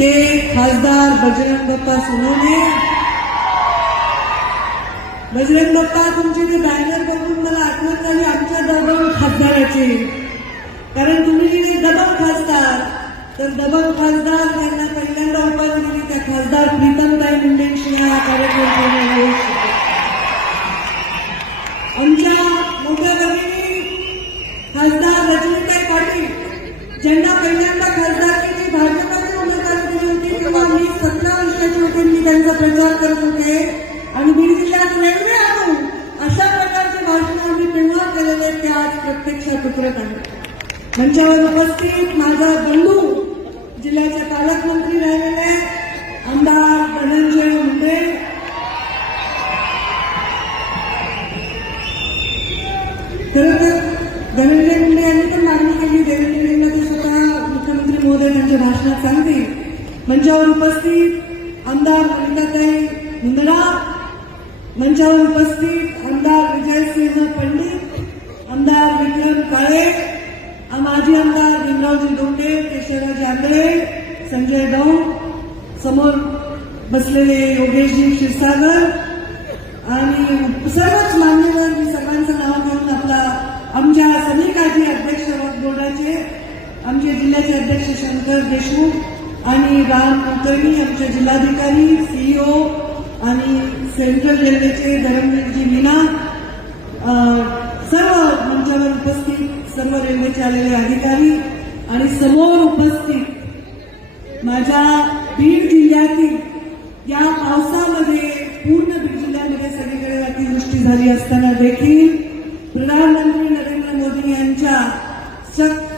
ते खासदार बजरंग बाप्पा सोनवणे. बजरंग बाप्पा तुमचे ते बॅनर बघून मला आठवण झाली आमच्या दबंग खासदाराचे. कारण तुम्ही जिथे दबंग खासदार तर दबंग खासदार त्यांना पहिल्यांदा उपाय दिली त्या खासदार प्रीतमताई मुंडेंशी हा कार्यक्रम केला आमच्या मोठ्या भगिनी खासदार रजनीताई पाटील ज्यांना पहिल्यांदा खासदारकीची भाजपची उमेदवारी दिली होती तेव्हा मी सतरा वर्षाची होते मी त्यांचा प्रचार करत होते आणि बीड जिल्ह्यात रेल्वे आणू अशा प्रकारचे भाषण आम्ही तेव्हा केलेले ते आज प्रत्यक्षात उतरत आहे मंचावर उपस्थित माझा बंधू जिल्ह्याचे पालकमंत्री राहिलेले आमदार धनंजय मुंडे. खरं तर धनंजय मुंडे यांनी पण मागणी केली देवेंद्र ते स्वतः मुख्यमंत्री महोदय त्यांच्या भाषणात सांगतील. मंचावर उपस्थित आमदार मलिकाताई मुंदडा मंचावर उपस्थित आमदार विजयसिंह पंडित. काळे माजी आमदार भीमरावजी धोंडे केशवराजी आंधळे संजय गौड समोर बसलेले योगेशजी क्षीरसागर आणि सर्वच मान्यवर मी सर्वांचं नाव घेऊन आपला आमच्या समिकाजी अध्यक्ष बोर्डाचे आमचे जिल्ह्याचे अध्यक्ष शंकर देशमुख आणि राम कुलकर्णी आमचे जिल्हाधिकारी सीईओ आणि सेंट्रल रेल्वेचे धरमवीरजी मीना सर्व मंचावर उपस्थित सर्व रेल्वेचे आलेले अधिकारी आणि समोर उपस्थित माझ्या बीड जिल्ह्यातील या पावसामध्ये पूर्ण बीड जिल्ह्यामध्ये सगळीकडे अतिवृष्टी झाली असताना देखील प्रधानमंत्री नरेंद्र मोदी यांच्या शक्ती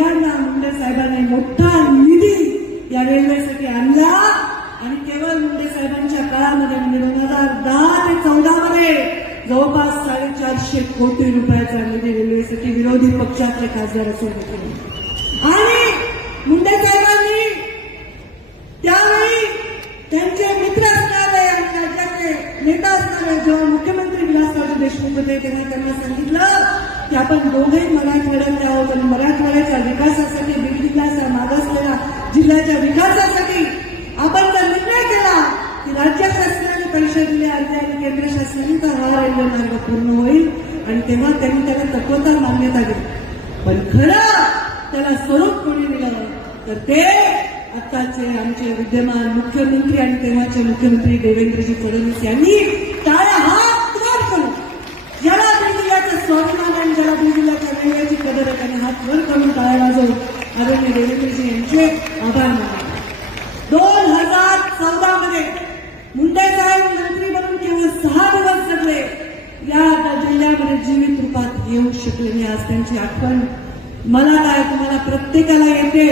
यांना मुंडे साहेबांनी मोठा निधी या रेल्वेसाठी आणला. आणि केवळ मुंडे साहेबांच्या काळामध्ये म्हणजे दोन हजार दहा ते चौदा मध्ये जवळपास साडेचारशे कोटी रुपयाचा निधी रेल्वेसाठी विरोधी पक्षातले खासदार असून आणि मुंडे साहेबांनी त्यावेळी त्यांचे मित्र असणारे आणि राज्याचे नेता असणारे जेव्हा मुख्यमंत्री विलासराव देशमुख होते तेव्हा त्यांना सांगितलं की आपण दोघे मराठवाड्यात आहोत आणि मराठवाड्याच्या विकासासाठी बीड जिल्ह्याचा मागासलेला जिल्ह्याच्या विकासासाठी आपण जर निर्णय केला की राज्य शासनाने परिषद दिले आणि केंद्र शासनाने तर हा रेल्वे मार्ग पूर्ण होईल आणि तेव्हा त्यांनी त्याला तत्वता मान्यता दिली. पण खरं त्याला स्वरूप कोणी दिलं तर ते आताचे आमचे विद्यमान मुख्यमंत्री आणि तेव्हाचे मुख्यमंत्री देवेंद्रजी फडणवीस यांनी टाळ्या हात वर करून ज्याला बीड जिल्ह्याचं स्वाभिमान आणि ज्याला बीड जिल्ह्याच्या रेल्वेची कदर आहे त्याने हात वर करून टाळ्या वाजवून आदरणीय देवेंद्रजी यांचे आभार मानले दोन हजार चौदा मध्ये मुंडे साहेब मंत्री बनून केवळ सहा दिवस जगले. या जिल्ह्यामध्ये जीवित रूपात येऊ शकले मी आज त्यांची आठवण मला काय तुम्हाला प्रत्येकाला येते.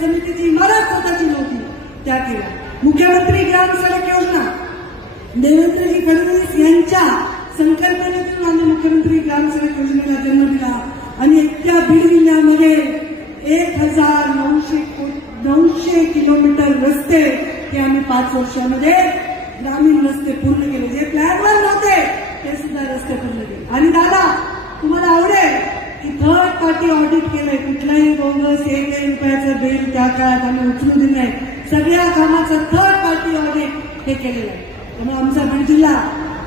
समितीची इमारत स्वतःची नव्हती. त्या केल्या. मुख्यमंत्री ग्राम सडक योजना. देवेंद्रजी फडणवीस यांच्या संकल्पनेतून आम्ही मुख्यमंत्री ग्राम सडक योजनेला जन्म दिला. आणि इतक्या बीड जिल्ह्यामध्ये एक हजार नऊशे नऊशे किलोमीटर रस्ते ते आम्ही पाच वर्षामध्ये ग्रामीण रस्ते पूर्ण केले. जे प्लॅनवर नव्हते ते सुद्धा रस्ते पूर्ण केले. आणि दादा तुम्हाला आवडेल की थर्ड पार्टी ऑडिट केलंय. कुठलाही बोगस एक रुपयाचं बिल त्या काळात आम्ही उचलू दिलं नाही. सगळ्या कामाचं थर्ड पार्टी ऑडिट हे केलेलं आहे. त्यामुळे आमचा बीड जिल्हा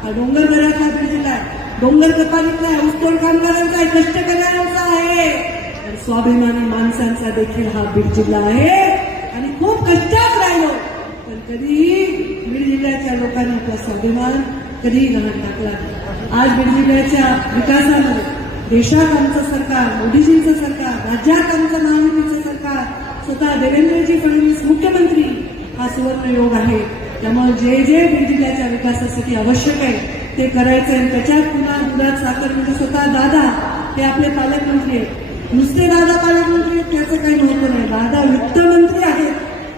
हा डोंगरगडाचा बीड जिल्हा आहे. डोंगर कपालीतला आहे ऊसतोड कामगारांचा आहे कष्ट करणाऱ्यांचा आहे. तर स्वाभिमानी माणसांचा देखील हा बीड जिल्हा आहे. आणि खूप कष्टात राहिलो. पण कधीही बीड जिल्ह्याच्या लोकांनी आपला स्वाभिमान कधीही गहाण टाकला आज बीड जिल्ह्याच्या विकासामध्ये देशात आमचं सरकार मोदीजींचं सरकार राज्यात आमचं महायुतीचं सरकार स्वतः देवेंद्रजी फडणवीस मुख्यमंत्री हा सुवर्ण योग आहे. त्यामुळे जे जे बीड जिल्ह्याच्या विकासासाठी आवश्यक आहे ते करायचं आहे. त्याच्यात पुन्हा दुधात साखर म्हणजे स्वतः दादा ते आपले पालकमंत्री आहेत. नुसते दादा पालकमंत्री आहेत त्याचं काही महत्त्व नाही. दादा वित्तमंत्री आहेत.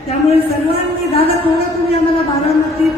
त्यामुळे सर्वांनी दादा थोडं तुम्ही आम्हाला बारामती